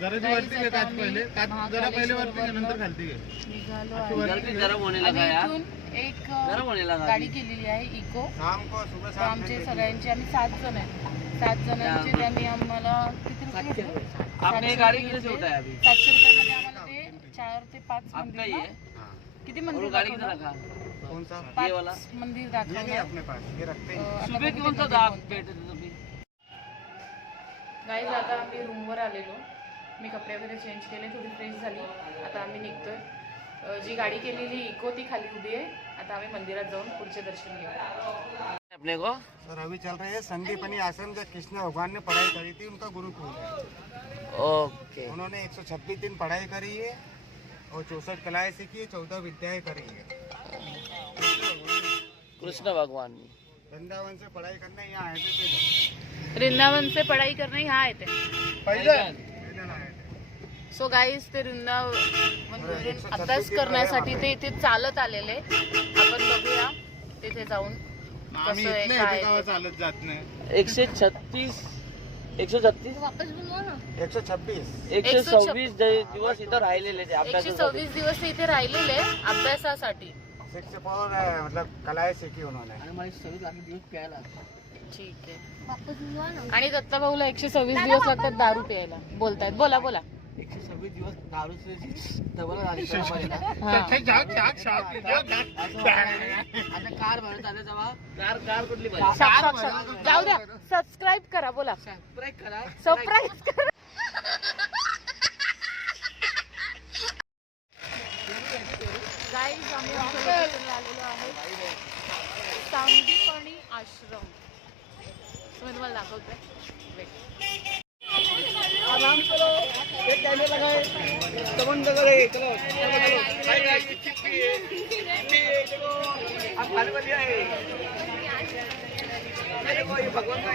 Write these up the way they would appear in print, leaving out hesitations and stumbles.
जरा वरती घे काच पहिले, काच जरा पहिले वरती घे नंतर खालती घे. निघालो आहे. गरम होने लगा यार. एक गाडी केलेली आहे इको. आमचे सगळ्यांचे आम्ही 7 जण आहेत. 7 जणांचे त्यांनी आम्हाला किती रुपये घेतले? आपने गाड़ी कितने से उठाया अभी? 700 रुपयामध्ये आम्हाला ते 4 ते 5 मंदिर ना? किती मंदिर गाड़ी कितना दाखवलं? रखा? कौन सा? 5 मंदिर दाखवलं. अपने पास ये रखते हैं. सुबह कौन सा था बैठे थे तभी? गाईज आता आम्ही रूमवर आलेलो. मी कपडे वगैरे चेंज केले, थोडी फ्रेश झाली. आता आम्ही निघतोय. जी गाड़ी केलेली इको ती खाली उभी आहे. आता आम्ही मंदिरात जाऊन पुढचे दर्शन घेऊ. अपने को सर अभी चल रहे हैं संदीपनी आश्रम जो कृष्ण भगवान ने पढ़ाई करी थी उनका गुरुकुल है. ओके. उन्होंने 126 दिन पढ़ाई करी है और 64 कलाएं सीखी है, 14 विद्याएं करी है. कृष्ण भगवान ने वृंदावन से पढ़ाई करने यहाँ आए थे. वृंदावन से पढ़ाई करने यहाँ आए थे. पैदल सो गाईज ते वृंदावन अभ्यास करण्यासाठी ते इथे चालत आलेले. आपण बघूया तिथे जाऊन कसं आहे काय आहे. चालत जात नाही. 136 136 वापस बोलवा ना. 126 126 दिवस इथं राहिलेले ते अभ्यासासाठी. 126 दिवस ते इथे राहिलेले अभ्यासासाठी. 64 मतलब कलाएं सीखी उन्होंने. आणि मला 26 लागले दिवस प्यायला. ठीक आहे. आणि दत्ता भाऊला 126 दिवस लागतात दारू प्यायला बोलतायत. बोला बोला. 126 दिवस दारूचे डबल आले. आता कार भरत आले तेव्हा कार कुठली जाऊ द्या. सबस्क्राईब करा. बोला. सबस्क्राईब करा. सरप्राईज करा. गाईज आम्ही आलेलो आहे सांदीपनी आश्रम. मी तुम्हाला दाखवते. आराम करो. एक कैमरे लगाए. तमन लगाए. चलो हाय गाइस. देखो आप खाने वाली है. मेरे को ये भगवान का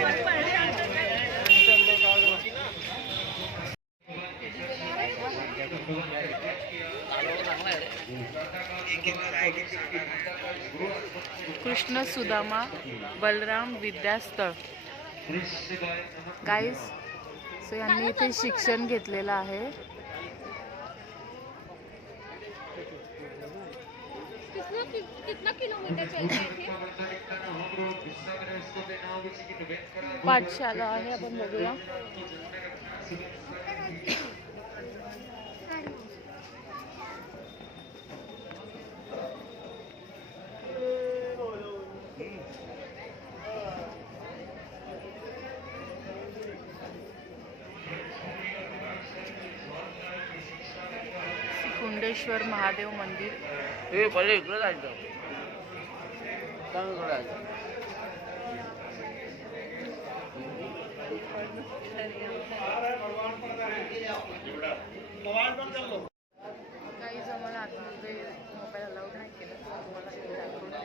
कृष्ण सुदामा बलराम विद्यास्थळ. गाईज सो यांनी इथे शिक्षण घेतलेलं आहे. कितना किलोमीटर चल रहे थे? पाठशाला आहे. आपण बघूया. कुंडेश्वर महादेव मंदिर. हे पहिले इकडे जायचं. चांगलं जायचं. काही जमाला आतमध्ये मोबाईल अलाउड नाही केलं. तुम्हाला हे दाखवतो.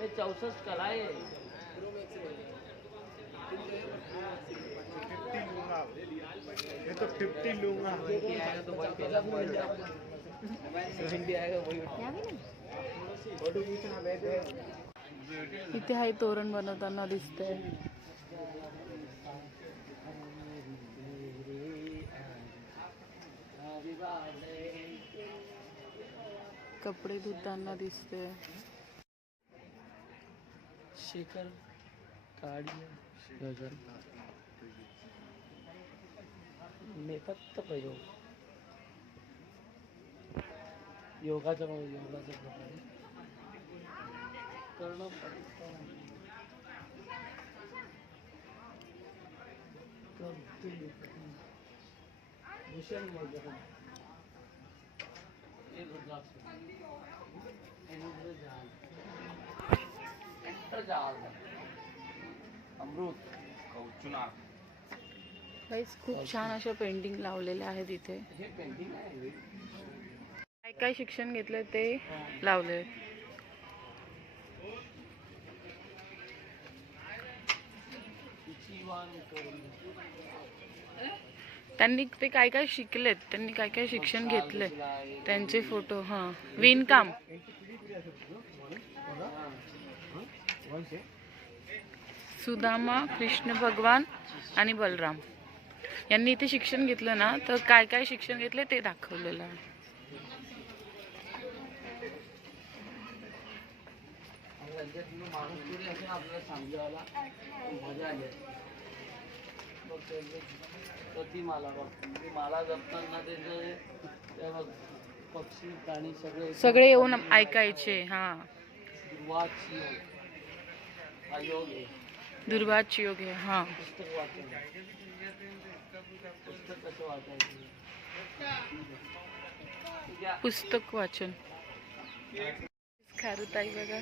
ये 64 कलाएं. ये तो 50 लूंगा. हिंदी आएगा वही. इथे हाय तोरण बनवताना दिसतंय. कपडे धुताना दिसते. शेखर काळी गगन मी फक्त प्रयोग योगाचा प्रकारे करणं. भूषण अमृत खूप छान अशा पेंटिंग लावलेल्या आहेत इथे. हे पेंटिंग आहे. काय काय शिक्षण घेतलं ते लावले. त्यांनी ते काय काय शिकलेत, त्यांनी काय काय शिक्षण घेतले त्यांचे फोटो. हा, विणकाम. सुदामा, कृष्ण भगवान आणि बलराम यांनी इथे शिक्षण घेतलं ना, तर काय काय शिक्षण घेतले ते दाखवलेलं आहे. माला जपताना पक्षी प्राणी सगळे येऊन ऐकायचे. हा, दुर्वाच योग आहे. हा, पुस्तक वाचन. खारुताई बघा.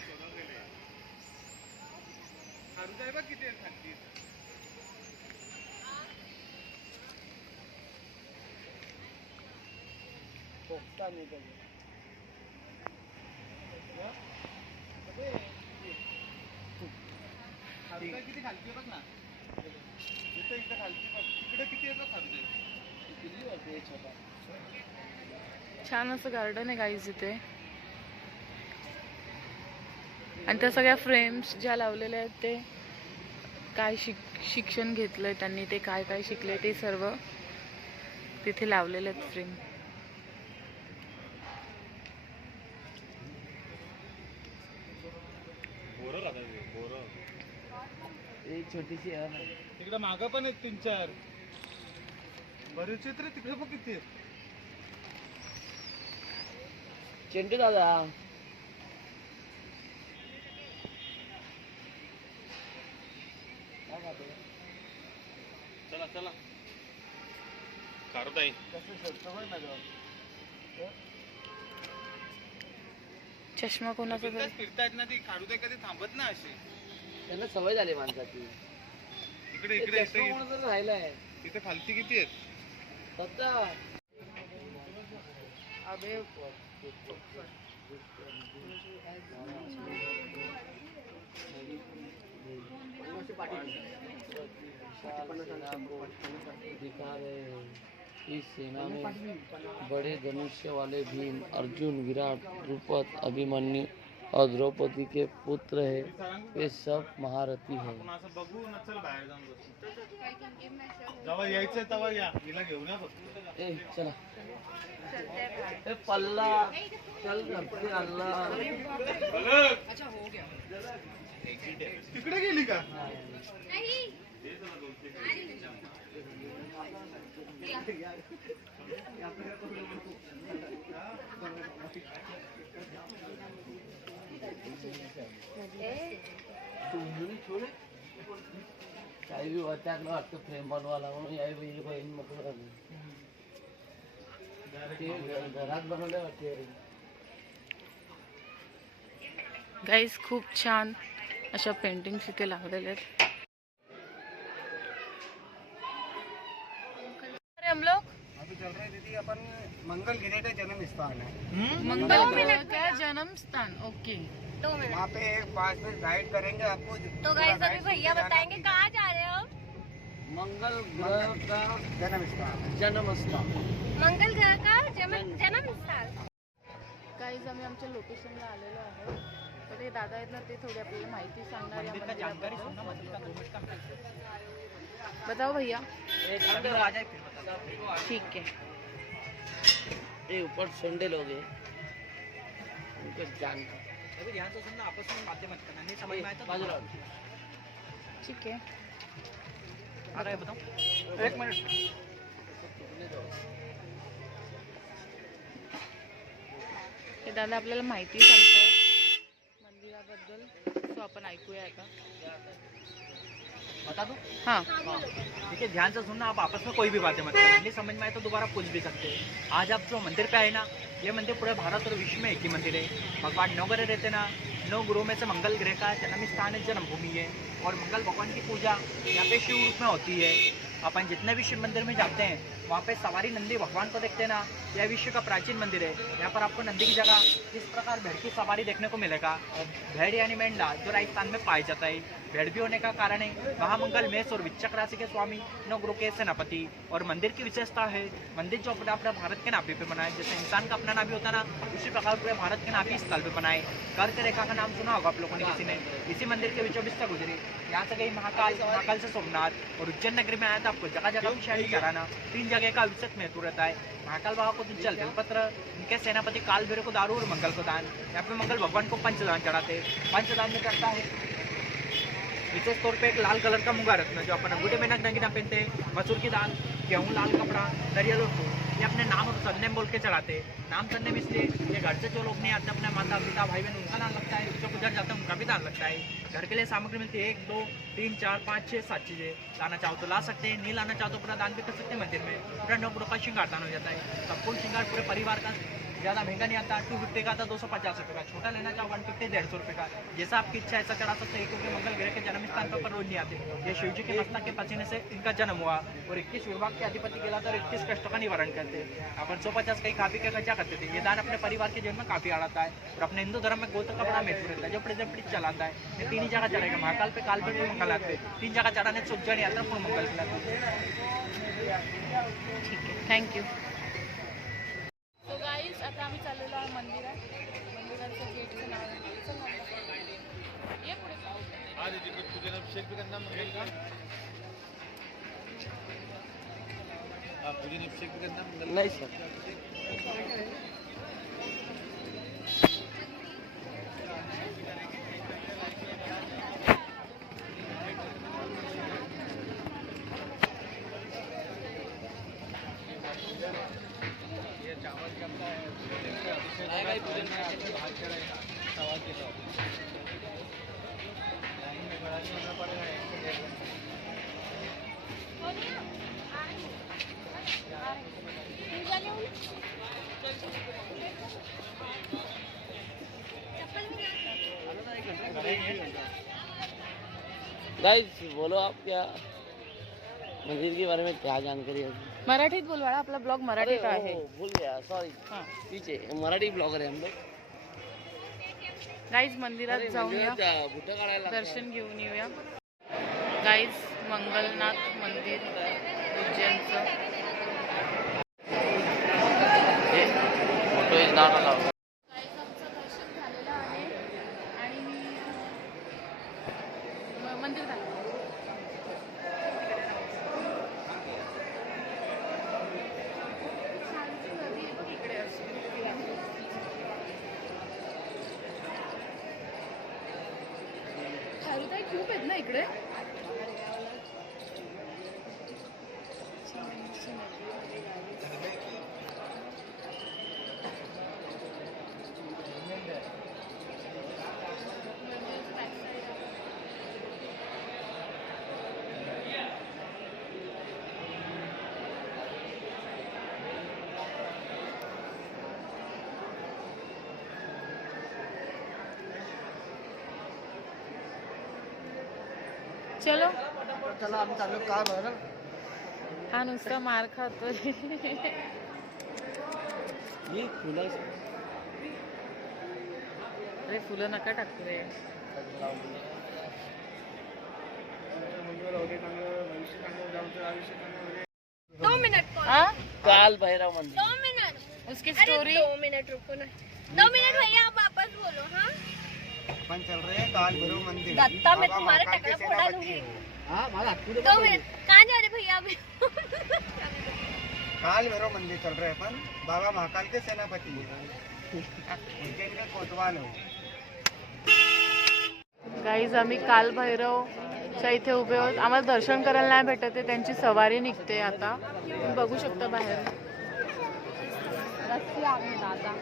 किती खालची बघ ना, इथं खालची बघ, तिकडे किती येतो खालची. छान असं गार्डन आहे गाईज इथे. आणि त्या सगळ्या फ्रेम्स ज्या लावलेल्या आहेत ते काय शिक्षण घेतलंय त्यांनी, ते काय काय शिकले ते सर्व तिथे लावलेले आहेत फ्रेम. एक छोटीशी आहे ना तिकडे मागं पण आहेत 3-4 बरेच चित्र तिकडे बघ किती आहेत. चेंडू दादा. चला चला खारुताई कसं शर्ट बघ ना गं. चष्मा कोणाचा तरी. फिरतायत ना ती खारुताई, कधी थांबत ना अशी. त्यांना सवय झाली माणसाची. इकडे इकडे राहिलाय तिथे खालती किती आहेत. अबे दिखा रहे हैं इस सेना में बड़े धनुष्य वाले भीम, अर्जुन, विराट, द्रुपद, अभिमन्यु और द्रौपदी के पुत्र है. वे सब महारथी है. असं बघू न, चल बाहेर जाऊन बसू. जेव्हा यायचंय तेव्हा या, हिला घेऊन या फक्त. ए चला. ए पल्ला चल करते अल्लाह. तिकडे गेली का. काही बी त्याकडे वाटतं फ्रेम बनवायला म्हणून याही बहीण म्हटलं घरात बनवले वाटते. गाईज खूप छान अशा पेंटिंग्स इथे लावलेल्या आहेत. हम लोग अभी चल रहे हैं दीदी अपन मंगल गिरे का जन्म स्थान है. मंगल का जन्म स्थान. Okay, 2 minute. वहाँ पे 5 मिनट गाइड करेंगे आपको. तो गाइस अभी भैया बताएंगे कहाँ जा रहे हो. मंगल ग्रह का जन्म स्थान. जन्म स्थान. मंगल ग्रह का जन्म स्थान. गाईज आम्ही आमच्या लोकेशनला आलेलो आहे. तर ते दादा आहेत ना, ते थोडी आपल्याला माहिती सांगणार या मंदिराबद्दल. बताओ भैया. ठीक है. ये ऊपर संडे लोग हैं, उनको जानकर अभी ध्यान से सुनना, आपस में बातें मत करना, नहीं समझ में आए तो बाजूला. ठीक है. आ रहा है बताओ. 1 मिनट. हे दादा आपल्याला माहिती सांगतात मंदिराबद्दल, सो आपण ऐकूया आता. बता दो. हाँ, ठीक है, ध्यान से सुनना, आप आपस में कोई भी बातें मत करना, नहीं समझ में आए तो दोबारा पूछ भी सकते हैं. आज आप जो मंदिर पे आए ना, ये मंदिर पूरे भारत और विश्व में एक ही मंदिर है. भगवान 9 ग्रह रहते ना, 9 ग्रहों में से मंगल ग्रह का जन्म स्थान है, जन्मभूमि है. और मंगल भगवान की पूजा यहाँ पे शिव रूप में होती है. अपन जितने भी शिव मंदिर में जाते हैं वहाँ पे सवारी नंदी भगवान को देखते हैं ना, यह विश्व का प्राचीन मंदिर है। यहाँ पर आपको नंदी की जगह इस प्रकार भेड़ की सवारी देखने को मिलेगा। और भेड़ यानी मेंढा जो राजस्थान में पाया जाता है, भेड़ भी होने का कारण है महामंगल मेष और विचक राशि के स्वामी नवग्रह के सेनापति। और मंदिर की विशेषता है, मंदिर जो अपना अपना भारत के नाभि पे बना है, जैसे इंसान का अपना नाभि होता है ना, उसी प्रकार पूरे भारत के नाभि स्थल पे बना है। कर्क रेखा का नाम सुना होगा आप लोगों ने किसी ने। इसी मंदिर के बीचों बीच से गुजरी, यहाँ से गई महाकाल, महाकाल से सोमनाथ और उज्जैन नगरी में आया था। आपको जगह जगह शहरी कराना 3 जगह का विशेष महत्व रहता है। महाकाल बाबा को जल बेलपत्र, इनके सेनापति काल भैरव को दारू और मंगल को दान। यहाँ पे मंगल भगवान को पंचदान चढ़ाते। पंचदान में चढ़ता है विशेष तौर पे एक लाल कलर का मुंगा रत्न जो अपन अंगूठे में नगीना पहनते हैं, मसूर की दाल, गेहूँ, लाल कपड़ा, नारियल और फूल, ये अपने नाम और सरनेम बोल के चढ़ाते। नाम सरनेम इसलिए ये घर से जो लोग नहीं आते, अपने माता पिता भाई बहन, उनका नाम लगता है। जो गुजर जाता है उनका भी दान लगता है। घर के लिए सामग्री मिलती है 1 2 3 4 5 6 7 चीजें। लाना चाहो तो ला सकते हैं, नहीं लाना चाहो तो पूरा दान भी कर सकते हैं। मंदिर में पूरा नवग्रह का श्रृंगार दान हो जाता है। संपूर्ण श्रृंगार पूरे परिवार का, ज़्यादा महंगा नहीं आता। 250 का आता, 250 रुपये का। छोटा लेना चाहो 150 150 रुपये का, जैसा आपकी इच्छा ऐसा चढ़ा सकते हैं। क्योंकि मंगल ग्रह के जन्म स्थान पर रोज नहीं आते। ये शिव जी के मस्तक के पसीने से इनका जन्म हुआ और 21 विभाग के अधिपति कहलाते और 21 कष्टों का निवारण करते। अपन 150 कहीं काफी का खर्चा करते थे। ये दान अपने परिवार के जीवन में काफी आड़ाता है। और अपने हिंदू धर्म में गोत्र का बड़ा महत्व रहता है, जो प्रति चलाता है। ये 3 ही जगह चढ़ेगा, महाकाल पे, काल पे, मंगल आते। 3 जगह चढ़ाने से उज्जैन यात्रा पूर्ण मंगल खिलाते। ठीक आहे, थँक्यू. सो गाईज आता आम्ही चाललेलो आहे मंदिरात. मंदिराचं गेटचं नाव आहे, चल ना. ये पुढे. अभिषेक भी करना मंगल का, पूजन अभिषेक भी करना मंगल नहीं सर. गाइस बोलो आप क्या मंदिर के बारे में क्या जानकारी है? मराठीत बोल बाळा, आपला ब्लॉग मराठीत आहे. भूल गया, सॉरी. हां पीछे मराठी ब्लॉगर है हम लोग. गाईज मंदिरात जाऊया, बुट्टा काढायला दर्शन घेऊन येऊया. गाईज मंगलनाथ मंदिर उज्जैनचं. Photo is not allowed. Guys आमचं दर्शन झालेलं आहे आणि मंदिर झालं. इकडे असते खारुताई खूप आहेत ना इकडे. चलो चला आम्ही चाललो का बरं. हा नुसता मार खातोय. ये फुलं अरे फुलं नका टाकू रे. दो मिनट कौन? हाँ काल भैरव मंदिर. 2 मिनट. उसकी अरे स्टोरी 2 मिनट रुको ना. 2 मिनट भैया, आप वापस बोलो. हाँ अपन चल रहे हैं काल भैरव मंदिर. दत्ता, मैं बाबा तुम्हारा महाकाल के टकला फोड़ा सेनापति दूंगी. हैं. 2 मिनट. कहाँ जा रहे भैया अभी? काल भैरव मंदिर चल रहे हैं अपन. बाबा महाकाल के सेनापति हैं. उनके लिए कोतवाल हो. गाईज आम्ही काल भैरवच्या इथे उभे आहोत. आम्हाला दर्शन करायला नाही भेटत आहे, त्यांची सवारी निघते आता. तुम्ही बघू शकता बाहेर रस्सी आहे दादा.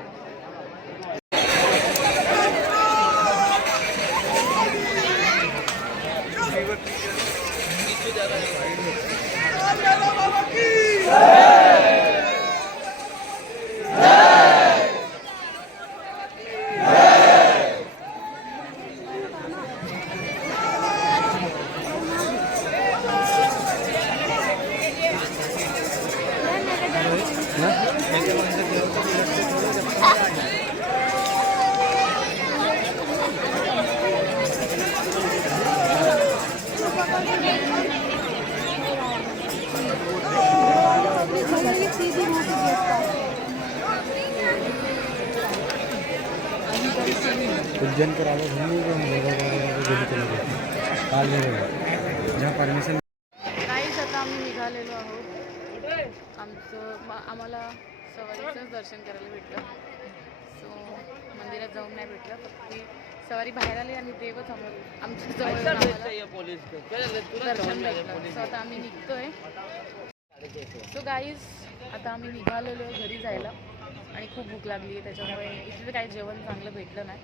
उज्जैन के राजा घूमने को हम घूमने चले गए काल में जहाँ परमिशन. काहीच आता आम्ही निघालेलो आहोत. आम्हाला सवारीचंच दर्शन करायला भेटलं. सो मंदिरात जाऊन नाही भेटलं. फक्त ती सवारी बाहेर आली आणि देवच आमच्या जवळ येऊन आम्हाला दर्शन भेटलं. सो आता आम्ही निघतोय. सो गाईज आता आम्ही निघालेलो आहे घरी जायला आणि खूप भूक लागली आहे. त्याच्यामुळे इथे काही जेवण चांगलं भेटलं नाही.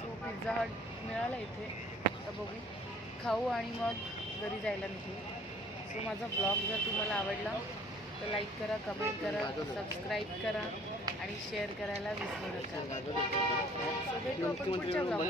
सो पिझ्झा हट मिळाला इथे. तर बघू खाऊ आणि मग घरी जायला निघू. सो माझा ब्लॉग जर तुम्हाला आवडला तर लाईक करा, कमेंट करा, सबस्क्राईब करा आणि शेअर करायला विसरू नका. सो भेटू आपण पुढच्या ब्लॉग.